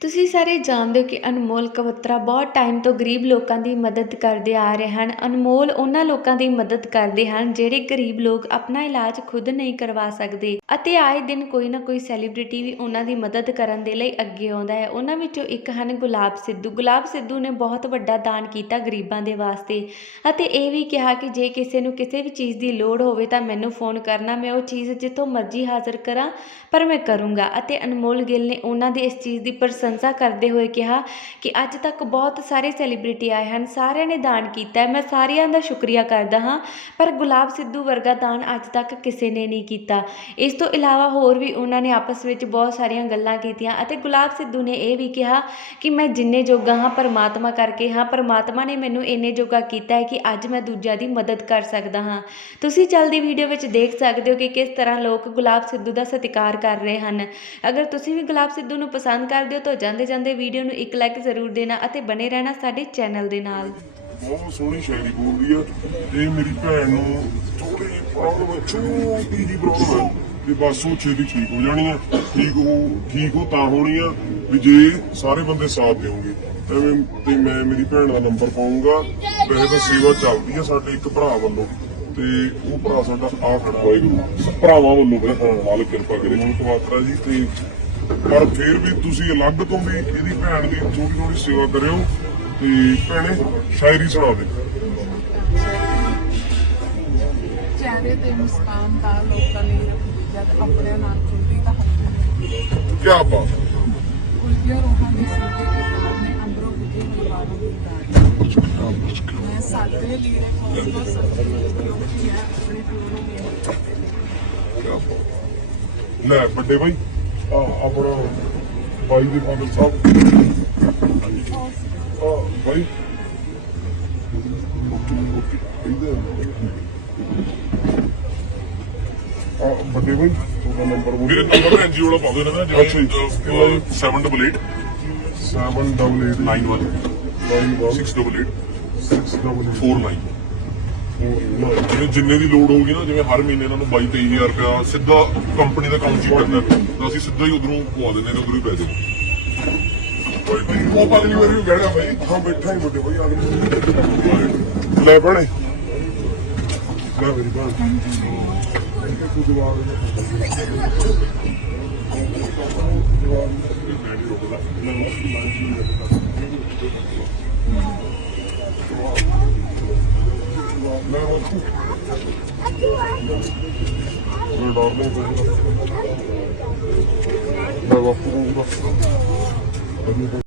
ਤੁਸੀਂ ਸਾਰੇ ਜਾਣਦੇ ਹੋ ਕਿ ਅਨਮੋਲ ਕਵਤਰਾ ਬਹੁਤ ਟਾਈਮ ਤੋਂ ਗਰੀਬ ਲੋਕਾਂ ਦੀ ਮਦਦ ਕਰਦੇ ਆ ਰਹੇ ਹਨ। ਅਨਮੋਲ ਉਹਨਾਂ ਲੋਕਾਂ ਦੀ ਮਦਦ ਕਰਦੇ ਹਨ ਜਿਹੜੇ ਗਰੀਬ ਲੋਕ ਆਪਣਾ ਇਲਾਜ ਖੁਦ ਨਹੀਂ ਕਰਵਾ ਸਕਦੇ ਅਤੇ ਆਏ ਦਿਨ ਕੋਈ ਨਾ ਕੋਈ ਸੈਲੀਬ੍ਰਿਟੀ ਵੀ ਉਹਨਾਂ ਦੀ ਮਦਦ ਕਰਨ ਦੇ ਲਈ ਅੱਗੇ ਆਉਂਦਾ ਹੈ। ਉਹਨਾਂ ਵਿੱਚੋਂ ਇੱਕ ਹਨ ਗੁਲਾਬ ਸਿੱਧੂ। ਗੁਲਾਬ ਸਿੱਧੂ ਨੇ ਬਹੁਤ ਵੱਡਾ ਦਾਨ ਕੀਤਾ ਗਰੀਬਾਂ ਦੇ ਵਾਸਤੇ ਅਤੇ ਇਹ ਵੀ ਕਿਹਾ ਕਿ ਜੇ ਕਿਸੇ ਨੂੰ ਕਿਸੇ ਵੀ ਚੀਜ਼ ਦੀ ਲੋੜ ਹੋਵੇ ਤਾਂ ਮੈਨੂੰ ਫੋਨ ਕਰਨਾ, ਮੈਂ ਉਹ ਚੀਜ਼ ਜਿੱਥੋਂ ਮਰਜ਼ੀ ਹਾਜ਼ਰ ਕਰਾਂ, ਪਰ ਮੈਂ ਕਰੂੰਗਾ ਅਤੇ ਅਨਮੋਲ ਗਿੱਲ ਨੇ ਉਹਨਾਂ ਦੀ ਇਸ ਚੀਜ਼ ਦੀ ਪ੍ਰਸ ਪ੍ਰਸ਼ੰਸਾ ਕਰਦੇ ਹੋਏ ਕਿਹਾ ਕਿ ਅੱਜ ਤੱਕ ਬਹੁਤ ਸਾਰੇ ਸੈਲੀਬ੍ਰਿਟੀ ਆਏ ਹਨ, ਸਾਰਿਆਂ ਨੇ ਦਾਨ ਕੀਤਾ ਮੈਂ ਸਾਰਿਆਂ ਦਾ ਸ਼ੁਕਰੀਆ ਕਰਦਾ ਹਾਂ, ਪਰ ਗੁਲਾਬ ਸਿੱਧੂ ਵਰਗਾ ਦਾਨ ਅੱਜ ਤੱਕ ਕਿਸੇ ਨੇ ਨਹੀਂ ਕੀਤਾ। ਇਸ ਤੋਂ ਇਲਾਵਾ ਹੋਰ ਵੀ ਉਹਨਾਂ ਨੇ ਆਪਸ ਵਿੱਚ ਬਹੁਤ ਸਾਰੀਆਂ ਗੱਲਾਂ ਕੀਤੀਆਂ ਅਤੇ ਗੁਲਾਬ ਸਿੱਧੂ ਨੇ ਇਹ ਵੀ ਕਿਹਾ ਕਿ ਮੈਂ ਜਿੰਨੇ ਜੋਗਾ ਹਾਂ, ਪਰਮਾਤਮਾ ਕਰਕੇ ਹਾਂ। ਪਰਮਾਤਮਾ ਨੇ ਮੈਨੂੰ ਇੰਨੇ ਜੋਗਾ ਕੀਤਾ ਹੈ ਕਿ ਅੱਜ ਮੈਂ ਦੂਜਿਆਂ ਦੀ ਮਦਦ ਕਰ ਸਕਦਾ ਹਾਂ। ਤੁਸੀਂ ਜਲਦੀ ਵੀਡੀਓ ਵਿੱਚ ਦੇਖ ਸਕਦੇ ਹੋ ਕਿ ਕਿਸ ਤਰ੍ਹਾਂ ਲੋਕ ਗੁਲਾਬ ਸਿੱਧੂ ਦਾ ਸਤਿਕਾਰ ਕਰ ਰਹੇ ਹਨ। ਅਗਰ ਤੁਸੀਂ ਵੀ ਗੁਲਾਬ ਸਿੱਧੂ ਨੂੰ ਪਸੰਦ ਕਰਦੇ ਹੋ ਤਾਂ ਜਾਂਦੇ ਜਾਂਦੇ ਵੀਡੀਓ ਨੂੰ ਇੱਕ ਲਾਈਕ ਜ਼ਰੂਰ ਦੇਣਾ ਅਤੇ ਬਨੇ ਰਹਿਣਾ ਸਾਡੇ ਚੈਨਲ ਦੇ ਨਾਲ। ਬਹੁਤ ਸੋਹਣੀ ਸ਼ਾਇਰੀ ਬੋਲਦੀ ਆ। ਇਹ ਮੇਰੀ ਭੈਣ ਨੂੰ ਥੋੜੀ ਪ੍ਰੋਬਲਮ ਹੈ ਛੋਟੀ ਜਿਹੀ ਪ੍ਰੋਬਲਮ ਹੈ ਤੇ ਬਸ ਉਹ ਛੇਤੀ ਠੀਕ ਹੋ ਜਾਣੀ ਆ। ਠੀਕ ਹੋ ਠੀਕ ਹੋ ਤਾਂ ਹੋਣੀ ਆ ਵੀ ਜੇ ਸਾਰੇ ਬੰਦੇ ਸਾਥ ਦੇਣਗੇ। ਐਵੇਂ ਤੇ ਮੈਂ ਮੇਰੀ ਭੈਣ ਦਾ ਨੰਬਰ ਪਾਉਂਗਾ ਵੈਸੇ ਤਾਂ ਸੇਵਾ ਚੱਲਦੀ ਆ ਸਾਡੇ ਇੱਕ ਭਰਾ ਵੱਲੋਂ। ਤੇ ਉਹ ਭਰਾ ਸਾਡਾ ਆ ਖੜਾ ਵਾਹਿਗੁਰੂ ਭਰਾਵਾਂ ਵੱਲੋਂ ਹਾਂ ਹਾਲ ਕਿਰਪਾ ਕਰੇ। ਹੁਣ ਕਵਾਤਰਾ ਜੀ ਤੇ ਪਰ ਫਿਰ ਵੀ ਤੁਸੀਂ ਅਲੱਗ ਤੋਂ ਵੀ ਇਹਦੀ ਭੈਣ ਦੀ ਥੋੜੀ ਥੋੜੀ ਸੇਵਾ ਕਰਿਓ ਤੇ ਭੈਣੇ ਸ਼ਾਇਰੀ ਸੁਣਾ ਦੇ। ਚਿਹਰੇ ਤੇ ਮੁਸਕਾਨ ਤਾਂ ਲੋਕਾਂ ਲਈ ਰੱਖਦੀ ਜਦ ਆਪਣੇ ਨਾਲ ਖੁੱਲਦੀ ਤਾਂ ਹੱਥ ਕੀ ਬਾਤ ਹੈ। ਉਲਟੀਆਂ ਰੂਹਾਂ ਦੀ ਸੁਣਦੀ ਤੇ ਤਾਰ ਨੇ ਅੰਦਰੋਂ ਬੁੱਝੀ ਹੋਈ ਬਾਰਾਂ ਦੀ ਤਾਰ। ਮੈਂ ਸਾਡੇ ਲੀੜੇ ਕੋਲੋਂ ਸੱਚੀ ਕਿਉਂਕਿ ਹੈ ਆਪਣੇ ਪਿਓ ਨੂੰ ਮਿਹਨਤ ਕਰਦੇ ਨੇ ਕਿਆ ਬਾਤ। ਲੈ ਵੱਡੇ ਭਾਈ ਆਪਣਾ ਬਾਈ ਦੇ ਫਾਦਰ ਸਾਹਿਬ। ਆ ਬਾਈ। ਆ ਵੱਡੇ ਭਾਈ ਤੁਹਾਡਾ ਨੰਬਰ ਬੋਲੋ ਮੇਰੇ ਨੰਬਰ ਐਨਜੀਓ ਵਾਲਾ ਪਾ ਦਿਓ ਇਹਨਾਂ ਦਾ ਅੱਛਾ ਜੀ। ਜਿਵੇਂ 788 788 91 91 688 688 49 ਜਿਵੇਂ ਜਿੰਨੇ ਦੀ ਲੋਡ ਹੋਊਗੀ ਨਾ, ਜਿਵੇਂ ਹਰ ਮਹੀਨੇ ਇਹਨਾਂ ਨੂੰ 22 23000 ਰੁਪਇਆ ਸਿੱਧਾ ਕੰਪਨੀ ਦਾ ਅਕਾਊਂਟ ਹੀ ਪੈਂਦਾ ਤਾਂ ਅਸੀਂ ਸਿੱਧਾ ਹੀ ਉਧਰੋਂ ਪਵਾ ਦਿੰਦੇ ਨੇ, ਉਧਰੋਂ ਹੀ ਪੈ ਜਾਓ ਉਹ ਅਗਲੀ ਵਾਰੀ ਵੀ ਕਹਿਣਾ ਭਾਈ ਹਾਂ, ਬੈਠਾ ਹੀ ਵੱਡੇ ਭਾਈ ਅਗਲੀ ਲੈ ਬਣੇ ਲੈ ਮੇਰੀ ਬਾਤ ਤੂੰ ਜਵਾਬ ਦੇ ਮੈਂ ਬਾਪੂ ਮੈਂ ਡਰ ਨਹੀਂ ਕੋਈ ਮੈਂ ਬਾਪੂ ਨੂੰ